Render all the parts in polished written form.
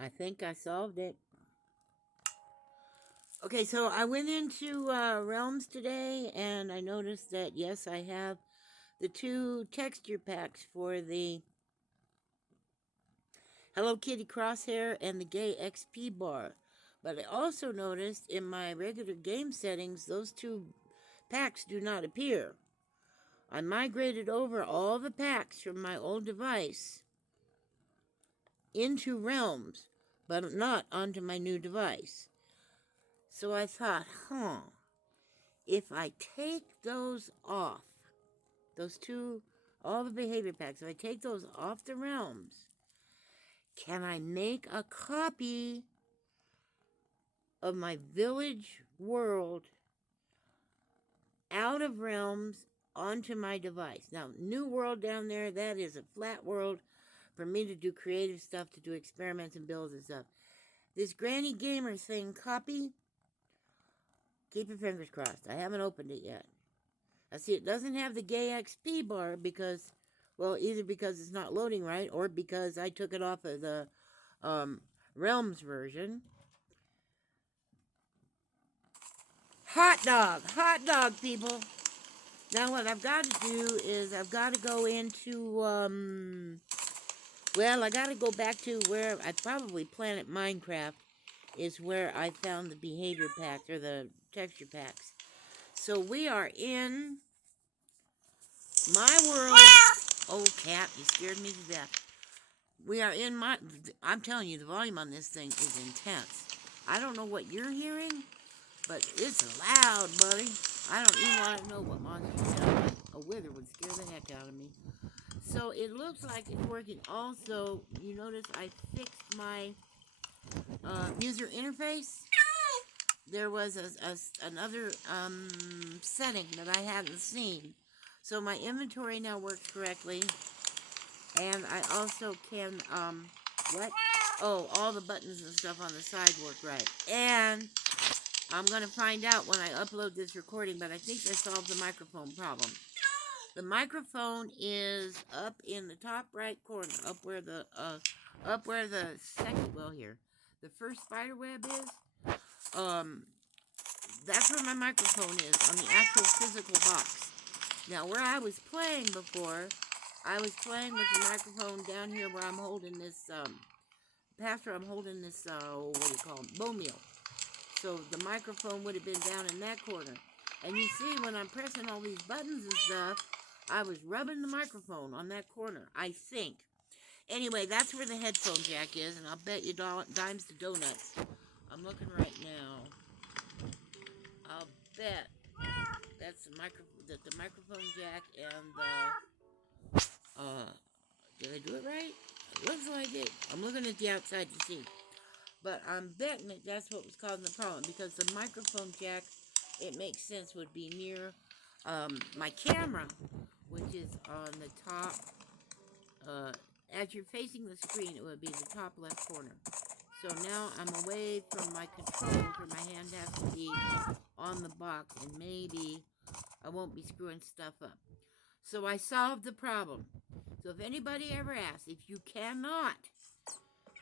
I think I solved it. Okay, so I went into Realms today and I noticed that, yes, I have the two texture packs for the Hello Kitty crosshair and the gay XP bar. But I also noticed in my regular game settings, those two packs do not appear. I migrated over all the packs from my old device into Realms, but not onto my new device. So I thought, if I take those off, those two, all the behavior packs, if I take those off the Realms, can I make a copy of my village world out of Realms onto my device? Now, new world down there, that is a flat world for me to do creative stuff, to do experiments and builds and stuff. This Granny Gamer thing copy, keep your fingers crossed. I haven't opened it yet. I see it doesn't have the gay XP bar because, well, either because it's not loading right or because I took it off of the Realms version. Hot dog, people. Now what I've got to do is I've got to go into, well, I got to go back to where I probably Planet Minecraft is where I found the behavior packs or the texture packs. So we are in my world. Oh, cat, you scared me to death. We are in my... I'm telling you, the volume on this thing is intense. I don't know what you're hearing, but it's loud, buddy. I don't even want to know what monster sound like. A wither would scare the heck out of me. So it looks like it's working. Also, you notice I fixed my user interface. There was another setting that I hadn't seen. So my inventory now works correctly. And I also can, what? Oh, all the buttons and stuff on the side work right. And I'm going to find out when I upload this recording, but I think I solved the microphone problem. The microphone is up in the top right corner, up where the second, well here, the first spider web is. That's where my microphone is, on the actual physical box. Now, where I was playing before, I was playing with the microphone down here where I'm holding this, past where I'm holding this, what do you call it, bone meal. So the microphone would have been down in that corner. And you see, when I'm pressing all these buttons and stuff, I was rubbing the microphone on that corner, I think. Anyway, that's where the headphone jack is, and I'll bet you dimes to donuts. I'm looking right now. I'll bet that's the microphone jack and did I do it right? It looks like it. I'm looking at the outside to see. But I'm betting that that's what was causing the problem, because the microphone jack, it makes sense, would be near my camera, which is on the top, as you're facing the screen, it would be the top left corner. So now I'm away from my controls, where my hand has to be on the box, and maybe I won't be screwing stuff up. So I solved the problem. So if anybody ever asks, if you cannot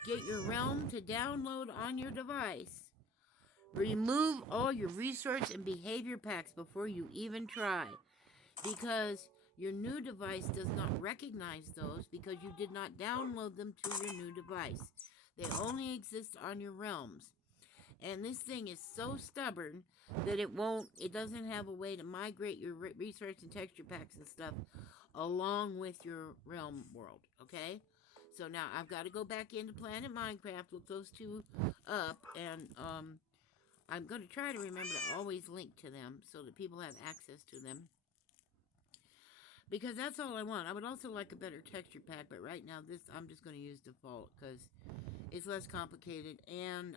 get your realm to download on your device, remove all your resource and behavior packs before you even try, because your new device does not recognize those because you did not download them to your new device. They only exist on your realms. And this thing is so stubborn that it doesn't have a way to migrate your resource and texture packs and stuff along with your realm world, okay? So now I've got to go back into Planet Minecraft, look those two up, and I'm going to try to remember to always link to them so that people have access to them. Because that's all I want. I would also like a better texture pack, but right now I'm just going to use default because it's less complicated. And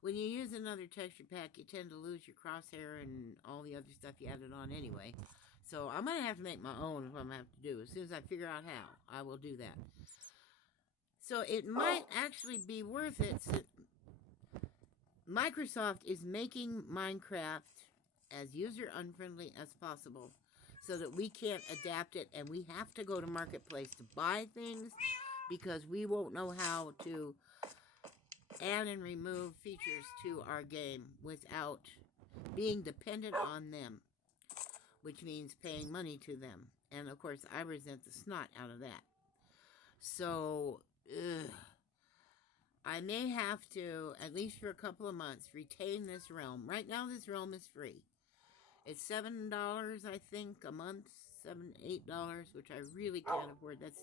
when you use another texture pack, you tend to lose your crosshair and all the other stuff you added on anyway. So I'm going to have to make my own if I'm going to have to do. As soon as I figure out how, I will do that. So it might actually be worth it. Microsoft is making Minecraft as user-unfriendly as possible so that we can't adapt it, and we have to go to Marketplace to buy things because we won't know how to add and remove features to our game without being dependent on them, which means paying money to them. And of course, I resent the snot out of that. So, I may have to, at least for a couple of months, retain this realm. Right now, this realm is free. It's $7, I think, a month. $8, which I really can't afford. That's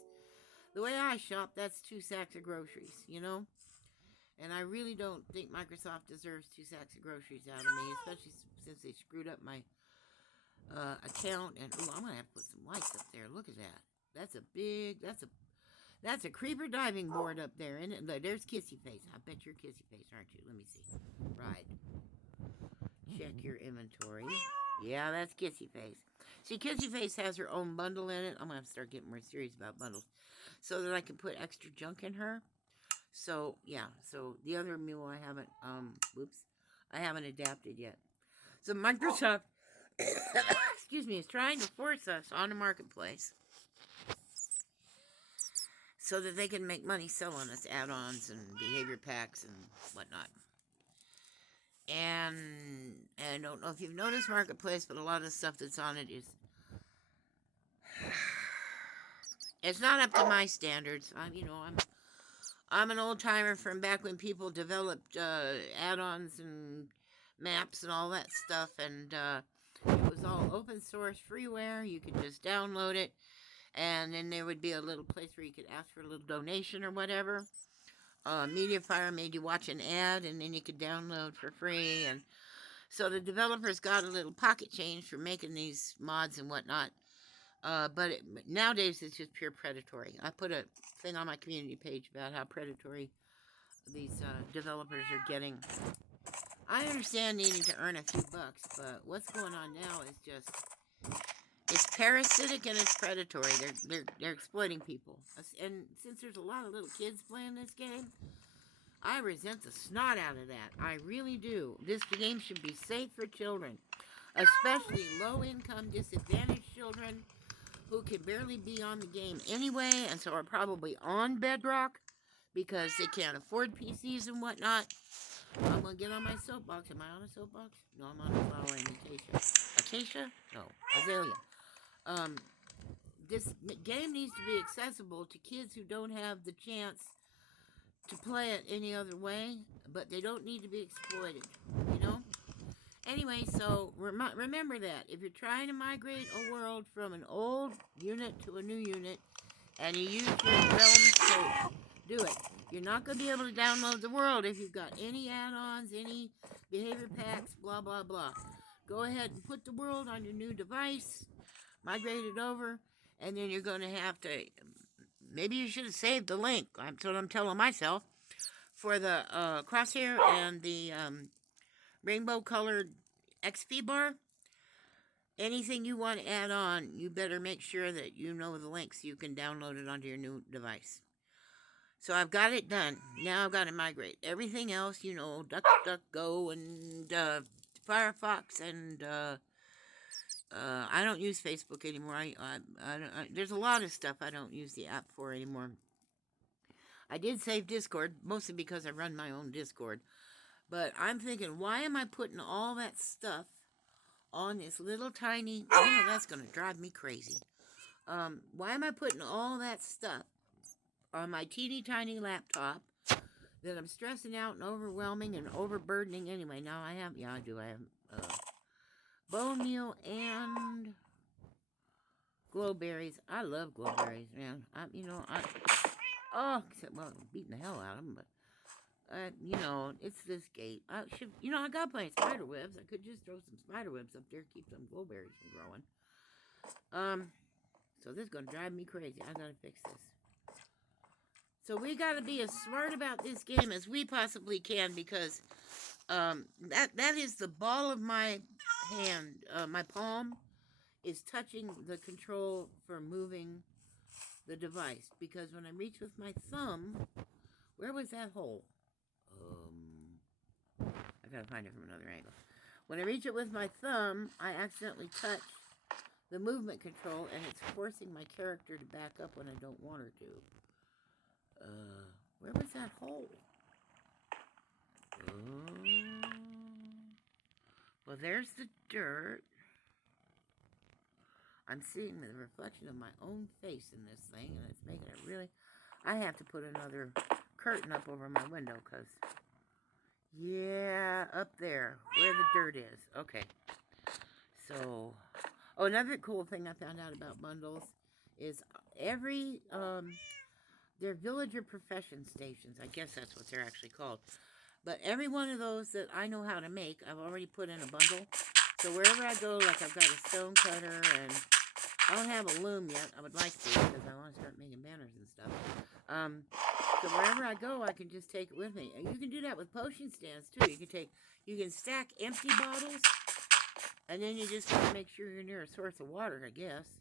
the way I shop. That's 2 sacks of groceries, you know. And I really don't think Microsoft deserves 2 sacks of groceries out of me, especially since they screwed up my account. And ooh, I'm gonna have to put some lights up there. Look at that. That's a creeper diving board up there, isn't it? Look, there's Kissy Face. I bet you're Kissy Face, aren't you? Let me see. Right. Check your inventory. Yeah, that's Kissy Face. See, Kissy Face has her own bundle in it. I'm gonna have to start getting more serious about bundles, so that I can put extra junk in her. So yeah. So the other mule I haven't I haven't adapted yet. So Microsoft, excuse me, is trying to force us on the marketplace so that they can make money selling us add-ons and behavior packs and whatnot. And I don't know if you've noticed Marketplace, but a lot of the stuff that's on it is it's not up to my standards. I'm an old timer from back when people developed add-ons and maps and all that stuff, and it was all open source freeware. You could just download it, and then there would be a little place where you could ask for a little donation or whatever. Mediafire made you watch an ad, and then you could download for free. And so the developers got a little pocket change for making these mods and whatnot. But nowadays it's just pure predatory. I put a thing on my community page about how predatory these developers are getting. I understand needing to earn a few bucks, but what's going on now is just, it's parasitic and it's predatory. They're exploiting people. And since there's a lot of little kids playing this game, I resent the snot out of that. I really do. This game should be safe for children, especially low-income, disadvantaged children who can barely be on the game anyway, and so are probably on Bedrock because they can't afford PCs and whatnot. I'm going to get on my soapbox. Am I on a soapbox? No, I'm on a flowering acacia. Acacia? No, azalea. This game needs to be accessible to kids who don't have the chance to play it any other way, but they don't need to be exploited, you know? Anyway, so remember that. If you're trying to migrate a world from an old unit to a new unit, and you use your realm code, do it. You're not going to be able to download the world if you've got any add-ons, any behavior packs, blah, blah, blah. Go ahead and put the world on your new device, migrate it over, and then you're going to have to, maybe you should have saved the link, that's what I'm telling myself, for the crosshair and the rainbow-colored XP bar. Anything you want to add on, you better make sure that you know the link so you can download it onto your new device. So I've got it done. Now I've got to migrate. Everything else, you know, DuckDuckGo and Firefox and I don't use Facebook anymore. There's a lot of stuff I don't use the app for anymore. I did save Discord, mostly because I run my own Discord. But I'm thinking, why am I putting all that stuff on this little tiny, that's going to drive me crazy. Why am I putting all that stuff on my teeny tiny laptop that I'm stressing out and overwhelming and overburdening anyway? Now I have bone meal and glowberries. I love glowberries, man. I'm beating the hell out of them, but it's this gate. I got plenty of spider webs. I could just throw some spider webs up there, keep some glowberries from growing. So this is going to drive me crazy. I got to fix this. So we got to be as smart about this game as we possibly can, because that is the ball of my hand. My palm is touching the control for moving the device, because when I reach with my thumb, where was that hole? I gotta find it from another angle. When I reach it with my thumb, I accidentally touch the movement control, and it's forcing my character to back up when I don't want her to. Where was that hole? Well, there's the dirt. I'm seeing the reflection of my own face in this thing, and it's making it really... I have to put another curtain up over my window, because... Yeah, up there, where the dirt is. Okay. So... Oh, another cool thing I found out about bundles is every... they're villager profession stations. I guess that's what they're actually called. But every one of those that I know how to make, I've already put in a bundle. So wherever I go, like I've got a stone cutter, and I don't have a loom yet. I would like to, because I want to start making banners and stuff. So wherever I go, I can just take it with me. And you can do that with potion stands too. You can stack empty bottles, and then you just want to make sure you're near a source of water, I guess.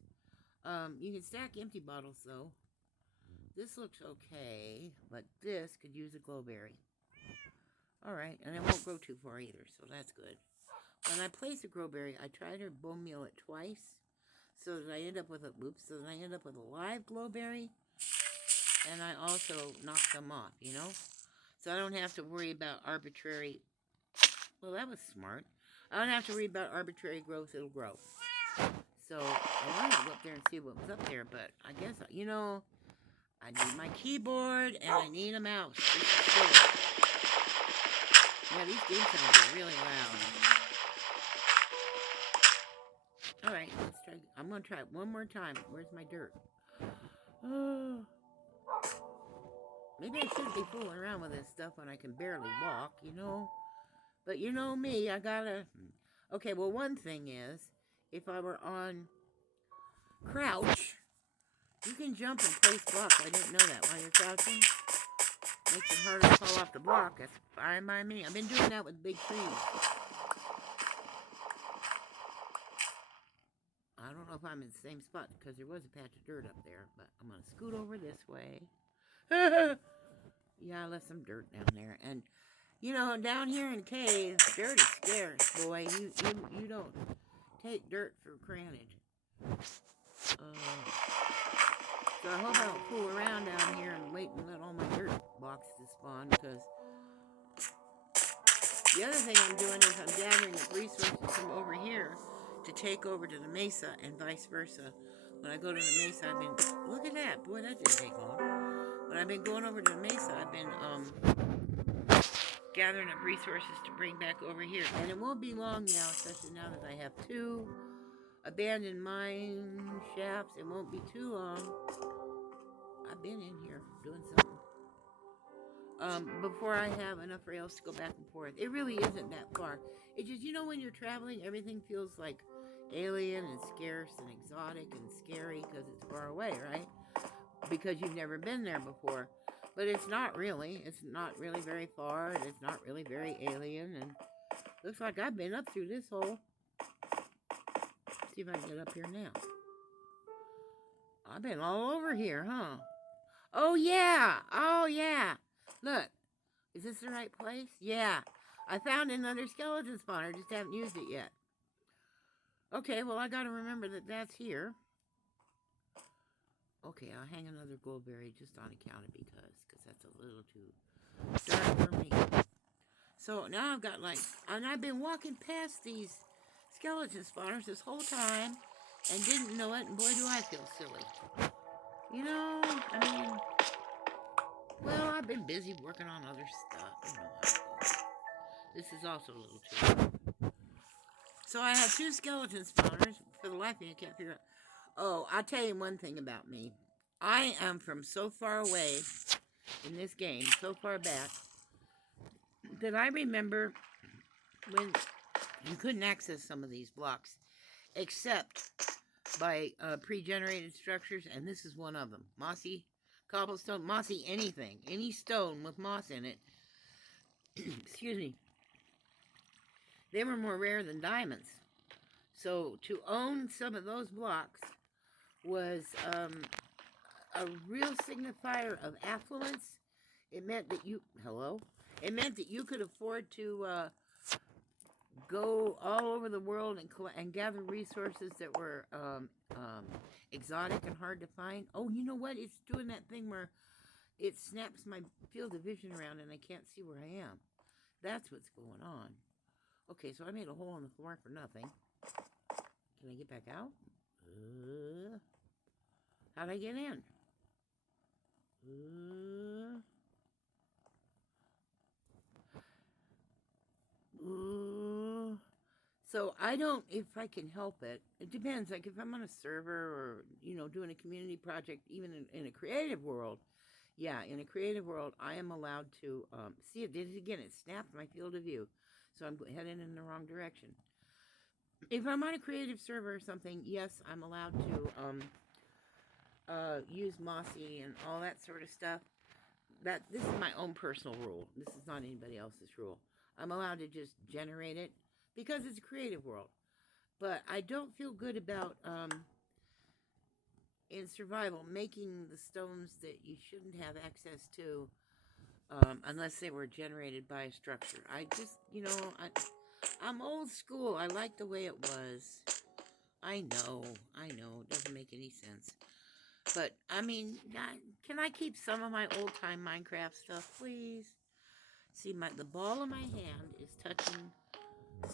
You can stack empty bottles though. This looks okay, but this could use a glowberry. Alright, and it won't grow too far either, so that's good. When I place a glowberry, I try to bone meal it twice, so that I end up with a live glowberry, and I also knock them off, you know? So I don't have to worry about arbitrary... Well, that was smart. I don't have to worry about arbitrary growth, it'll grow. So, I wanted to go up there and see what was up there, but I guess, you know, I need my keyboard, and I need a mouse. This is silly. Yeah, these game sounds are really loud. Alright, let's try. I'm going to try it one more time. Where's my dirt? Oh. Maybe I shouldn't be fooling around with this stuff when I can barely walk, you know? But you know me, I gotta... Okay, well, one thing is, if I were on crouch, you can jump and place blocks. I didn't know that while you're crouching. Makes it harder to fall off the block. That's fine by me. I've been doing that with big trees. I don't know if I'm in the same spot because there was a patch of dirt up there, but I'm going to scoot over this way. Yeah, I left some dirt down there. And, you know, down here in cave, dirt is scarce, boy. You don't take dirt for granted. So I hope I don't fool around down here and wait and let all my dirt blocks to spawn, because the other thing I'm doing is I'm gathering up resources from over here to take over to the mesa and vice versa. When I go to the mesa, I've been... Look at that. Boy, that didn't take long. When I've been going over to the mesa, I've been gathering up resources to bring back over here. And it won't be long now, especially now that I have 2 abandoned mine shafts. It won't be too long. I've been in here doing something. Before I have enough rails to go back and forth. It really isn't that far. It's just, you know, when you're traveling, everything feels like alien and scarce and exotic and scary because it's far away, right? Because you've never been there before. But it's not really. It's not really very far, and it's not really very alien, and looks like I've been up through this hole. Let's see if I can get up here now. I've been all over here, huh? Oh, yeah! Oh, yeah! Look, is this the right place? Yeah, I found another skeleton spawner, just haven't used it yet. Okay, well, I gotta remember that that's here. Okay, I'll hang another goldberry just on account of because that's a little too dark for me. So now I've got and I've been walking past these skeleton spawners this whole time and didn't know it, and boy, do I feel silly. You know, I mean... Well, I've been busy working on other stuff. You know how it goes. This is also a little too. So I have 2 skeleton spawners. For the life of me, I can't figure out. Oh, I'll tell you one thing about me. I am from so far away in this game, so far back, that I remember when you couldn't access some of these blocks except by pre-generated structures, and this is one of them. Mossy cobblestone, mossy anything, any stone with moss in it. Excuse me. They were more rare than diamonds. So to own some of those blocks was a real signifier of affluence. It meant that you... Hello? It meant that you could afford to go all over the world and gather resources that were exotic and hard to find. Oh, you know what? It's doing that thing where it snaps my field of vision around and I can't see where I am. That's what's going on. Okay, so I made a hole in the floor for nothing. Can I get back out? How'd I get in? So I don't, if I can help it, it depends. Like if I'm on a server or, doing a community project, even in a creative world, yeah, in a creative world, I am allowed to, see it did it again. It snapped my field of view. So I'm heading in the wrong direction. If I'm on a creative server or something, yes, I'm allowed to, use Mossy and all that sort of stuff. This is my own personal rule. This is not anybody else's rule. I'm allowed to just generate it because it's a creative world. But I don't feel good about, in survival, making the stones that you shouldn't have access to, unless they were generated by a structure. I just, I'm old school. I like the way it was. I know, it doesn't make any sense. But, I mean, can I keep some of my old-time Minecraft stuff, please? See, the ball of my hand is touching...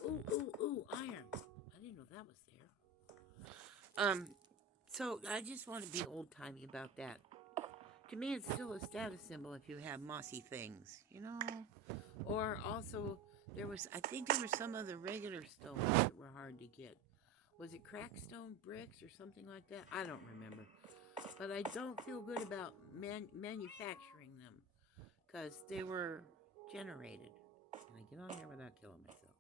Ooh, iron. I didn't know that was there. So I just want to be old-timey about that. To me, it's still a status symbol if you have mossy things, Or also, I think there were some of the regular stones that were hard to get. Was it crackstone bricks or something like that? I don't remember. But I don't feel good about manufacturing them because they were generated. Can I get on there without killing myself?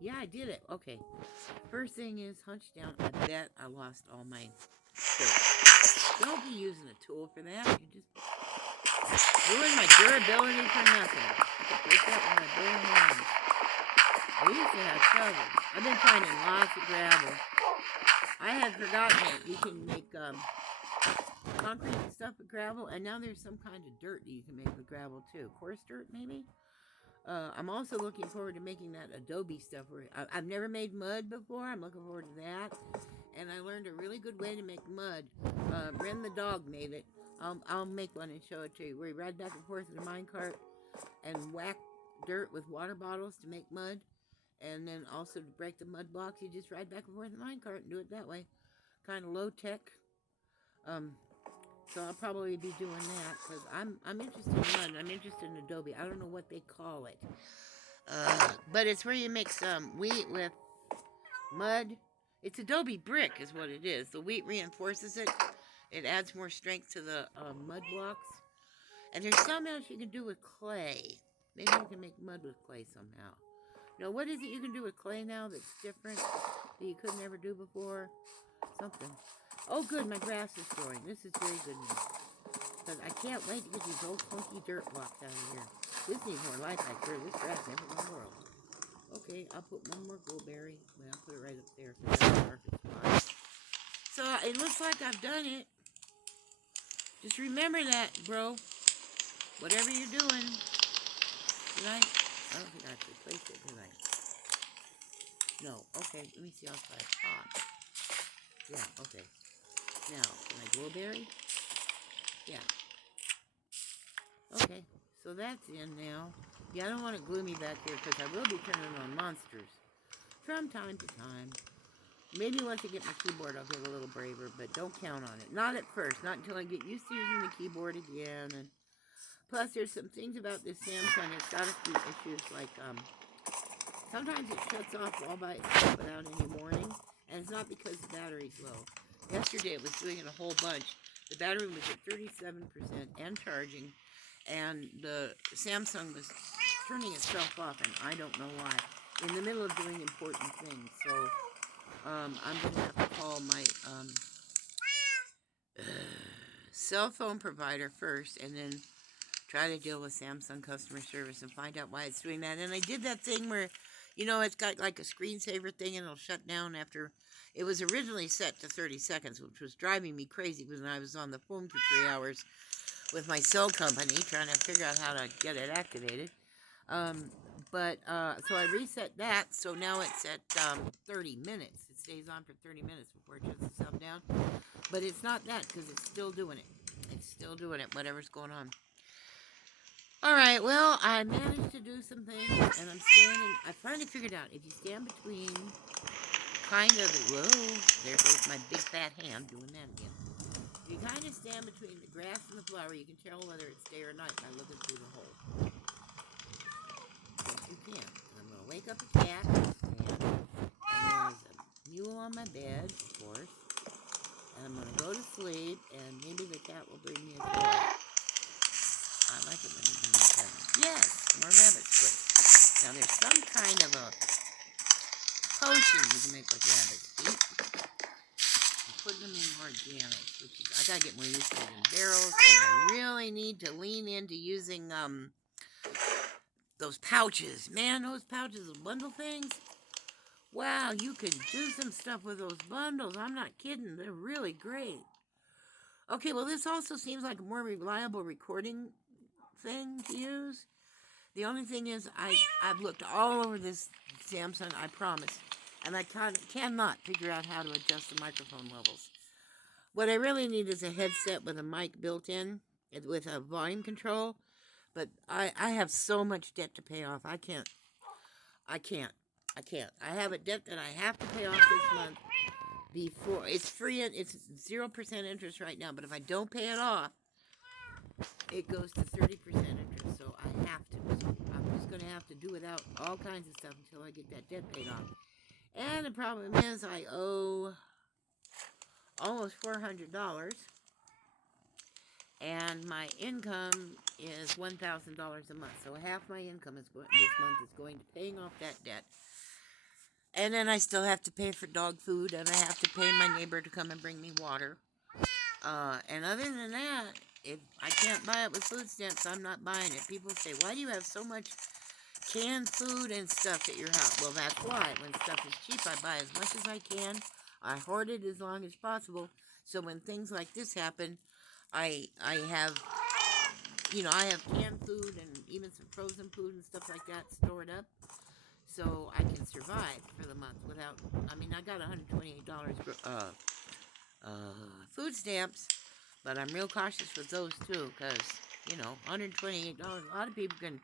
Yeah, I did it. Okay. First thing is hunch down. I bet I lost all my dirt. Don't be using a tool for that. You just ruin my durability for nothing. I could break that with my bare hands. I used to have shovels. I've been finding lots of gravel. I had forgotten that you can make concrete and stuff with gravel, and now there's some kind of dirt that you can make with gravel too. Coarse dirt, maybe? I'm also looking forward to making that adobe stuff. I've never made mud before. I'm looking forward to that. And I learned a really good way to make mud. Ren the dog made it. I'll make one and show it to you. Where you ride back and forth in a minecart and whack dirt with water bottles to make mud. And then also to break the mud blocks, you just ride back and forth in a minecart and do it that way. Kind of low tech. So I'll probably be doing that because I'm interested in mud. I'm interested in adobe. I don't know what they call it. But it's where you make some wheat with mud. It's adobe brick is what it is. The wheat reinforces it. It adds more strength to the mud blocks. And there's something else you can do with clay. Maybe you can make mud with clay somehow. Now, what is it you can do with clay now that's different that you could never do before? Something. Oh, good, my grass is growing. This is very good news. Because I can't wait to get these old clunky dirt blocks out of here. This needs more light back here. This grass never gonna grow. Okay, I'll put one more goldberry. Well, I'll put it right up there for that darkest spot. So it looks like I've done it. Just remember that, bro. Whatever you're doing. Did I don't think I actually placed it, did I? No. Okay, let me see outside. Yeah, okay. Now, can I goldberry? Yeah. Okay, so that's in now. Yeah, I don't want it gloomy back here because I will be turning on monsters from time to time. Maybe once I get my keyboard, I'll get a little braver, but don't count on it. Not at first, not until I get used to using the keyboard again. And plus, there's some things about this Samsung. It's got a few issues, like sometimes it shuts off all by itself without any warning, and it's not because the battery's low. Yesterday, it was doing it a whole bunch. The battery was at 37% and charging, and the Samsung was turning itself off, and I don't know why. In the middle of doing important things, so I'm going to have to call my cell phone provider first, and then try to deal with Samsung customer service and find out why it's doing that. And I did that thing where, it's got like a screensaver thing, and it'll shut down after. It was originally set to 30 seconds, which was driving me crazy when I was on the phone for 3 hours with my cell company trying to figure out how to get it activated. So I reset that, so now it's at 30 minutes. It stays on for 30 minutes before it shuts itself down. But it's not that, because it's still doing it. It's still doing it, whatever's going on. Alright, well, I managed to do some things, and I'm standing, I finally figured out, if you stand between kind of the, whoa, there goes my big fat hand doing that again. If you kind of stand between the grass and the flower, you can tell whether it's day or night by looking through the hole. Yes, you can. And I'm going to wake up a cat, and there's a mule on my bed, of course, and I'm going to go to sleep, and maybe the cat will bring me a toy. I like it when they bring me presents. Yes, more rabbit squid. Now there's some kind of a potion you can make with rabbit's feet. I'm putting them in organics, which is, I gotta get more used to it in barrels, and I really need to lean into using those pouches. Man, those pouches, those bundle things. Wow, you can do some stuff with those bundles. I'm not kidding. They're really great. Okay, well, this also seems like a more reliable recording thing to use. The only thing is, I've looked all over this Samsung, I promise, and I cannot figure out how to adjust the microphone levels. What I really need is a headset with a mic built in, with a volume control, but I have so much debt to pay off. I can't. I have a debt that I have to pay off this month before. It's free, it's 0% interest right now, but if I don't pay it off, it goes to 30% interest, so I have to. So I'm just going to have to do without all kinds of stuff until I get that debt paid off. And the problem is I owe almost $400, and my income is $1,000 a month. So half my income this month is going to paying off that debt. And then I still have to pay for dog food, and I have to pay my neighbor to come and bring me water. And other than that, if I can't buy it with food stamps, I'm not buying it. People say, why do you have so much canned food and stuff at your house? Well, that's why. When stuff is cheap, I buy as much as I can. I hoard it as long as possible. So when things like this happen, I have, I have canned food and even some frozen food and stuff like that stored up, so I can survive for the month without, I got $128 food stamps, but I'm real cautious with those too, because, $128, a lot of people can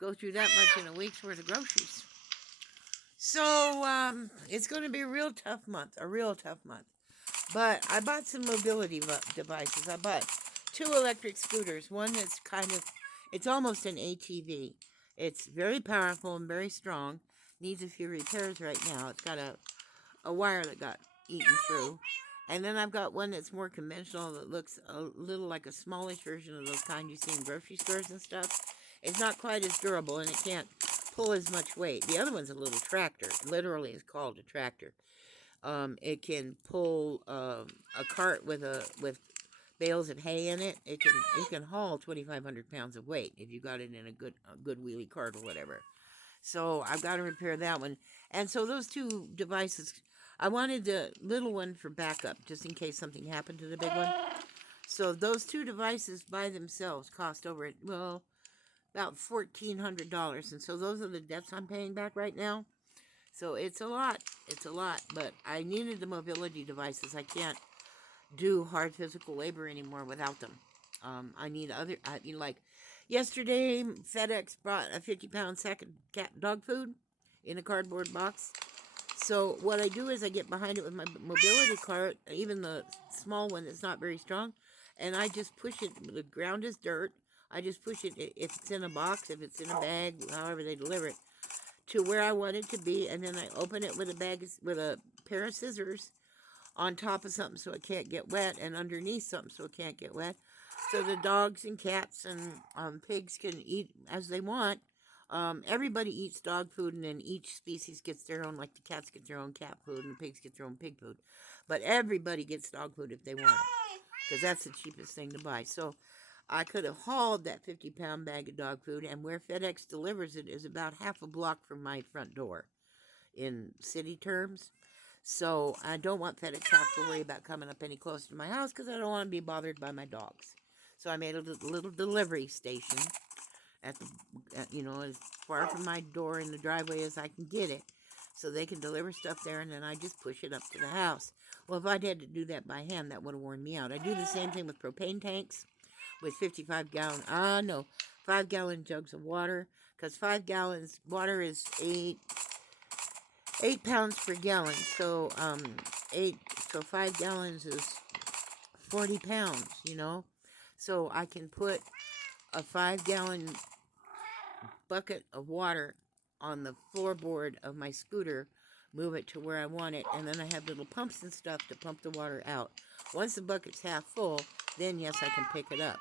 go through that much in a week's worth of groceries. So, it's going to be a real tough month. But I bought some mobility devices. I bought 2 electric scooters. One that's it's almost an ATV. It's very powerful and very strong. Needs a few repairs right now. It's got a wire that got eaten through. And then I've got one that's more conventional that looks a little like a smallish version of those kind you see in grocery stores and stuff. It's not quite as durable, and it can't pull as much weight. The other one's a little tractor. Literally, it's called a tractor. It can pull a cart with bales of hay in it. It can haul 2,500 pounds of weight if you got it in a good wheelie cart or whatever. So I've got to repair that one. And so those 2 devices, I wanted the little one for backup, just in case something happened to the big one. So those 2 devices by themselves cost about $1,400. And so those are the debts I'm paying back right now. So it's a lot, but I needed the mobility devices. I can't do hard physical labor anymore without them. I need like yesterday, FedEx brought a 50-pound sack of cat dog food in a cardboard box. So what I do is I get behind it with my mobility cart, even the small one that's not very strong, and I just push it. The ground is dirt. I just push it, if it's in a box, if it's in a bag, however they deliver it, to where I want it to be, and then I open it with a pair of scissors on top of something so it can't get wet, and underneath something so it can't get wet, so the dogs and cats and pigs can eat as they want. Everybody eats dog food, and then each species gets their own, like the cats get their own cat food, and the pigs get their own pig food. But everybody gets dog food if they want it, because that's the cheapest thing to buy. So I could have hauled that 50-pound bag of dog food, and where FedEx delivers it is about half a block from my front door in city terms. So I don't want FedEx to have to worry about coming up any closer to my house, because I don't want to be bothered by my dogs. So I made a little delivery station as far from my door in the driveway as I can get it, so they can deliver stuff there, and then I just push it up to the house. Well, if I'd had to do that by hand, that would have worn me out. I do the same thing with propane tanks with 55-gallon, 5-gallon jugs of water, because 5 gallons water is 8 pounds per gallon. So 5 gallons is 40 pounds, you know. So I can put a 5-gallon bucket of water on the floorboard of my scooter, move it to where I want it, and then I have little pumps and stuff to pump the water out. Once the bucket's half full, then yes, I can pick it up.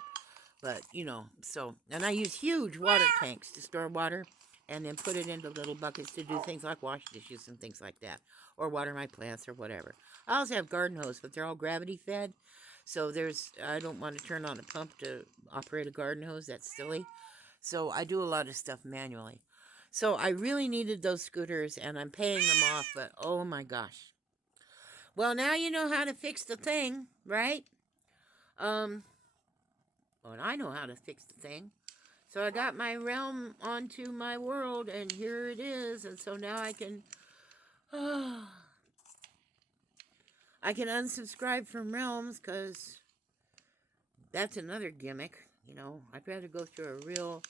But, you know, so, and I use huge water tanks to store water and then put it into little buckets to do things like wash dishes and things like that, or water my plants or whatever. I also have garden hose, but they're all gravity fed. So I don't want to turn on a pump to operate a garden hose. That's silly. So I do a lot of stuff manually. So I really needed those scooters, and I'm paying them off, but oh my gosh. Well, now you know how to fix the thing, right? Well, I know how to fix the thing. So I got my realm onto my world, and here it is. And so now I can unsubscribe from realms, because that's another gimmick. You know, I'd rather go through a real...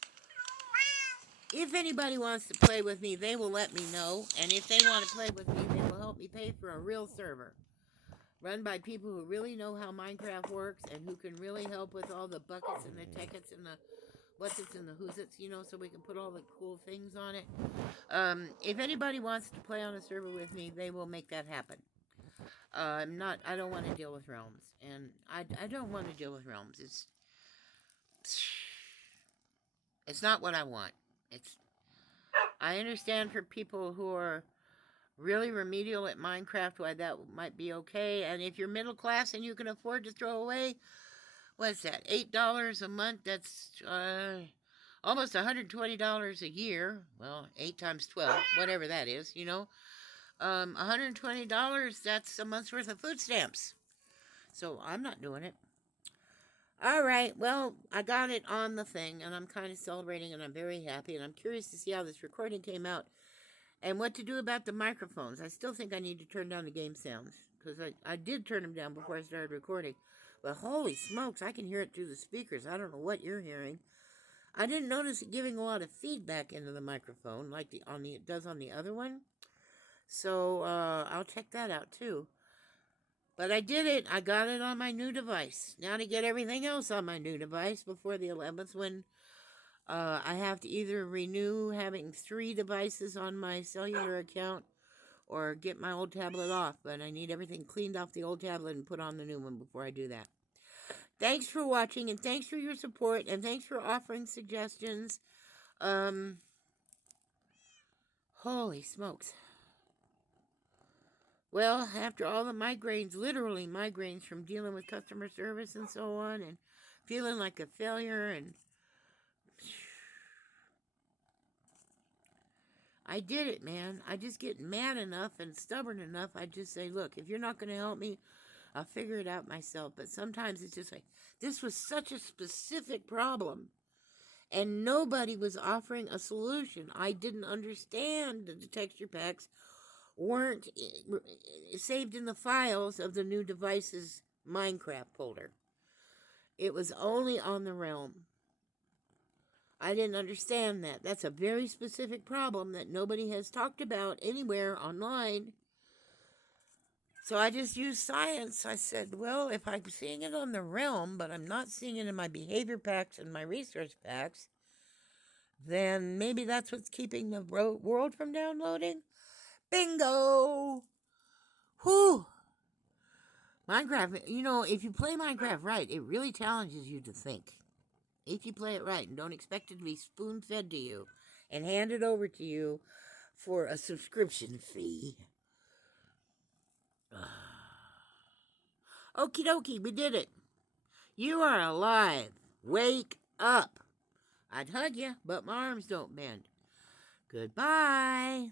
If anybody wants to play with me, they will let me know. And if they want to play with me, they will help me pay for a real server, run by people who really know how Minecraft works and who can really help with all the buckets and the tickets and the what's-its and the who's-its, you know, so we can put all the cool things on it. If anybody wants to play on a server with me, they will make that happen. I don't want to deal with realms. And I don't want to deal with realms. It's not what I want. I understand for people who are really remedial at Minecraft why that might be okay. And if you're middle class and you can afford to throw away, what's that, $8 a month? That's almost $120 a year. Well, 8 times 12, whatever that is, you know. $120, that's a month's worth of food stamps. So I'm not doing it. All right, well, I got it on the thing, and I'm kind of celebrating, and I'm very happy, and I'm curious to see how this recording came out and what to do about the microphones. I still think I need to turn down the game sounds, because I did turn them down before I started recording. But holy smokes, I can hear it through the speakers. I don't know what you're hearing. I didn't notice it giving a lot of feedback into the microphone like it does on the other one. So I'll check that out too. But I did it. I got it on my new device. Now to get everything else on my new device before the 11th, when I have to either renew having 3 devices on my cellular account or get my old tablet off. But I need everything cleaned off the old tablet and put on the new one before I do that. Thanks for watching, and thanks for your support, and thanks for offering suggestions. Holy smokes. Well, after all the migraines, literally migraines from dealing with customer service and so on, and feeling like a failure, and I did it, man. I just get mad enough and stubborn enough. I just say, look, if you're not going to help me, I'll figure it out myself. But sometimes it's just like, this was such a specific problem, and nobody was offering a solution. I didn't understand that the texture packs weren't saved in the files of the new device's Minecraft folder. It was only on the realm. I didn't understand that. That's a very specific problem that nobody has talked about anywhere online. So I just used science. I said, well, if I'm seeing it on the realm, but I'm not seeing it in my behavior packs and my resource packs, then maybe that's what's keeping the world from downloading. Bingo! Whew! Minecraft, you know, if you play Minecraft right, it really challenges you to think. If you play it right and don't expect it to be spoon-fed to you and handed over to you for a subscription fee. Okie dokie, we did it. You are alive. Wake up. I'd hug you, but my arms don't bend. Goodbye.